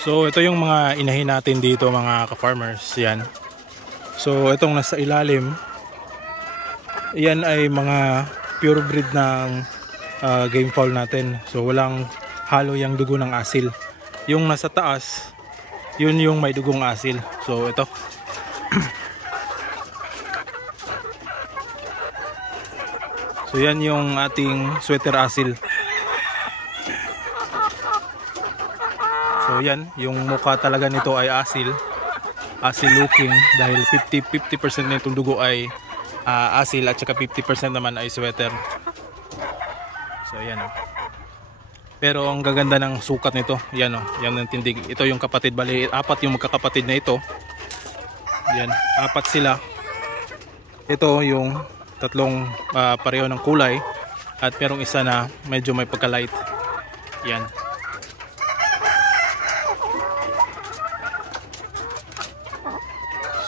So ito yung mga inahin natin dito mga ka-farmers, yan. So itong nasa ilalim, yan ay mga pure breed ng game fowl natin. So walang halo yung dugo ng asil. Yung nasa taas, yun yung may dugong asil. So ito. So yan yung ating sweater asil. So yan, yung mukha talaga nito ay asil looking, dahil 50% na itong dugo ay asil at saka 50% naman ay sweater. So yan oh. Pero ang gaganda ng sukat nito, yan oh, yan ang tindig. Ito yung kapatid, bali apat yung magkakapatid na ito. Yan, apat sila. Ito yung tatlong pareho ng kulay at merong isa na medyo may pagka-light. Yan.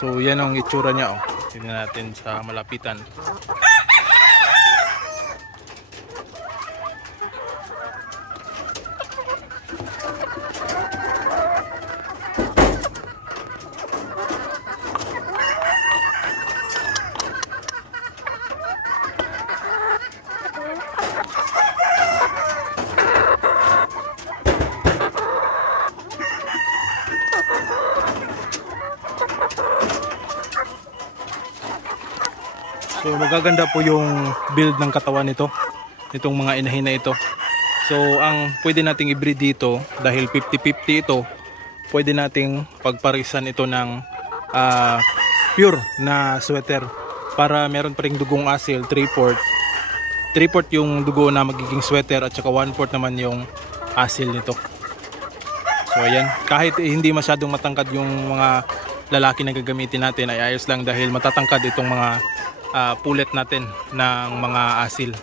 So yan ang itsura niya oh. Tingnan natin sa malapitan. So magaganda po yung build ng katawan nito, itong mga inahin na ito. So ang pwede nating i-breed dito, dahil 50-50 ito, pwede nating pagparisan ito ng pure na sweater, para meron pa ring dugong asil, 3/4 yung dugo na magiging sweater, at saka 1/4 naman yung asil nito. So ayan, kahit hindi masyadong matangkad yung mga lalaki na gagamitin natin, ay ayos lang, dahil matatangkad itong mga pulet natin ng mga asil.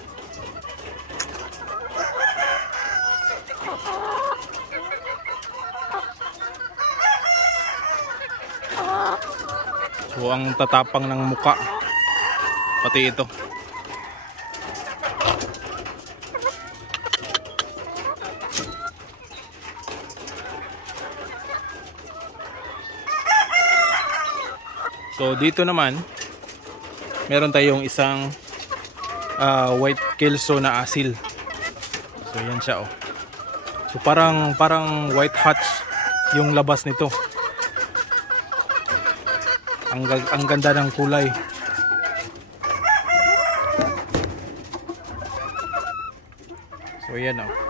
So ang tatapang ng muka, pati ito. So dito naman meron tayong isang white kelso na asil. So yan siya oh. So parang white hatch yung labas nito. Ang ganda ng kulay. So yan oh.